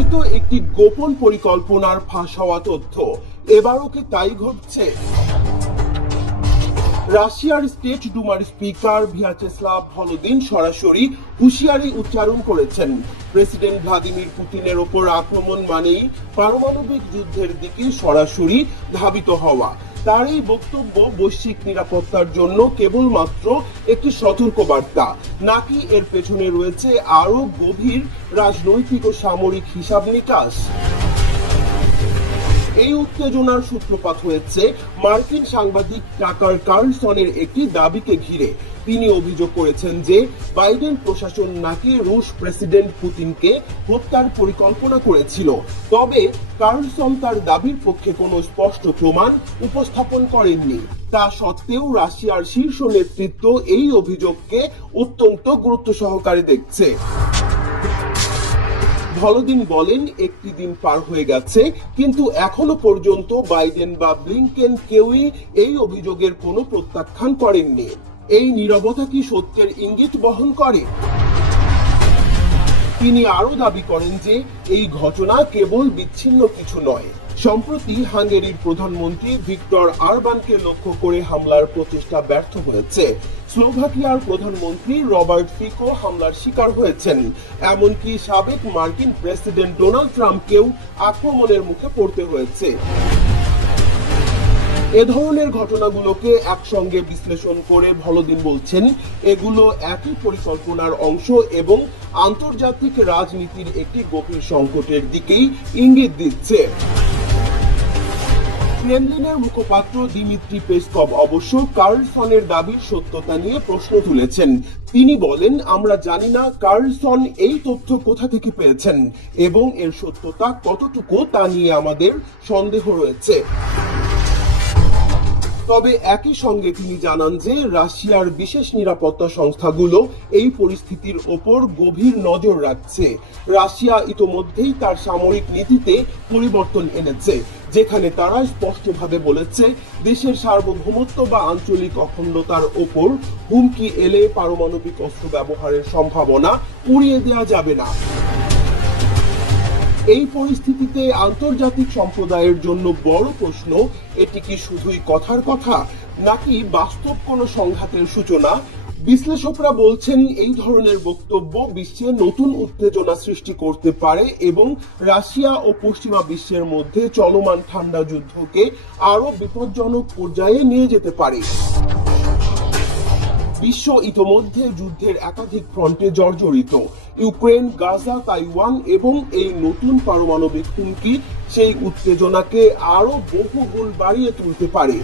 হয়তো একটি গোপন পরিকল্পনার ফাঁস হওয়া তথ্য। এবারও কি তাই ঘটছে? রাশিয়ার স্টেট ডুমার স্পিকার ভিয়াচেস্লাভ ভলোদিন সরাসরি হুঁশিয়ারি উচ্চারণ করেছেন, প্রেসিডেন্ট ভ্লাদিমির পুতিনের ওপর আক্রমণ মানেই পারমাণবিক যুদ্ধের দিকে সরাসরি ধাবিত হওয়া। তার এই বক্তব্য বৈশ্বিক নিরাপত্তার জন্য কেবলমাত্র একটি সতর্কবার্তা, নাকি এর পেছনে রয়েছে আরো গভীর রাজনৈতিক ও সামরিক হিসাব নিকাশ? এই উত্তেজনার সূত্রপাত হয়েছে মার্কিন সাংবাদিক টাকার কার্লসনের একটি দাবিকে ঘিরে। তিনি অভিযোগ করেছেন যে বাইডেন প্রশাসন নাকি রুশ প্রেসিডেন্ট পুতিনকে হত্যার পরিকল্পনা করেছিল। তবে কার্লসন তার দাবির পক্ষে কোনো স্পষ্ট প্রমাণ উপস্থাপন করেননি। তা সত্ত্বেও রাশিয়ার শীর্ষ নেতৃত্ব এই অভিযোগকে অত্যন্ত গুরুত্ব সহকারে দেখছে। ভলোদিন বলেন, একটি দিন পার হয়ে গেছে, কিন্তু এখনো পর্যন্ত বাইডেন বা ব্লিংকেন কেউই এই অভিযোগের কোনো প্রত্যাখ্যান করেননি। এই নীরবতা কি সত্যের ইঙ্গিত বহন করে? তিনি আরো দাবি করেন যে এই ঘটনা কেবল বিচ্ছিন্ন কিছু নয়। সম্প্রতি হাঙ্গেরির প্রধানমন্ত্রী ভিক্টর অরবানকে লক্ষ্য করে হামলার প্রচেষ্টা ব্যর্থ হয়েছে। স্লোভাকিয়ার প্রধানমন্ত্রী রবার্ট ফিকো হামলার শিকার হয়েছেন। এমনকি সাবেক মার্কিন প্রেসিডেন্ট ডোনাল্ড ট্রাম্পকেও আক্রমণের মুখে পড়তে হয়েছে। এ ধরনের ঘটনাগুলোকে একসঙ্গে বিশ্লেষণ করে ভলোদিন বলছেন, এগুলো একই পরিকল্পনার অংশ এবং আন্তর্জাতিক রাজনীতির একটি গভীর সংকটের দিকেই ইঙ্গিত দিচ্ছে। ক্রেমলিনের মুখপাত্র দিমিত্রি পেসকভ অবশ্য কার্লসনের দাবির সত্যতা নিয়ে প্রশ্ন তুলেছেন। তিনি বলেন, আমরা জানি না কার্লসন এই তথ্য কোথা থেকে পেয়েছেন এবং এর সত্যতা কতটুকু তা নিয়ে আমাদের সন্দেহ রয়েছে। তবে একই সঙ্গে তিনি জানান যে রাশিয়ার বিশেষ নিরাপত্তা সংস্থাগুলো এই পরিস্থিতির ওপর গভীর নজর রাখছে। রাশিয়া ইতোমধ্যেই তার সামরিক নীতিতে পরিবর্তন এনেছে, যেখানে তারা স্পষ্টভাবে বলেছে দেশের সার্বভৌমত্ব বা আঞ্চলিক অখণ্ডতার ওপর হুমকি এলে পারমাণবিক অস্ত্র ব্যবহারের সম্ভাবনা উড়িয়ে দেওয়া যাবে না। এই পরিস্থিতিতে আন্তর্জাতিক সম্প্রদায়ের জন্য বড় প্রশ্ন, এটি কি শুধুই কথার কথা নাকি বাস্তব কোনো সংঘাতের সূচনা? বিশ্লেষকরা বলছেন, এই ধরনের বক্তব্য বিশ্বে নতুন উত্তেজনা সৃষ্টি করতে পারে এবং রাশিয়া ও পশ্চিমা বিশ্বের মধ্যে চলমান ঠান্ডা যুদ্ধকে আরো বিপজ্জনক পর্যায়ে নিয়ে যেতে পারে। বিশ্ব ইতোমধ্যে যুদ্ধের একাধিক ফ্রন্টে জর্জরিত। ইউক্রেন, গাজা, তাইওয়ান এবং এই নতুন পারমাণবিক হুমকি সেই উত্তেজনাকে আরো বহুগুণ বাড়িয়ে তুলতে পারে।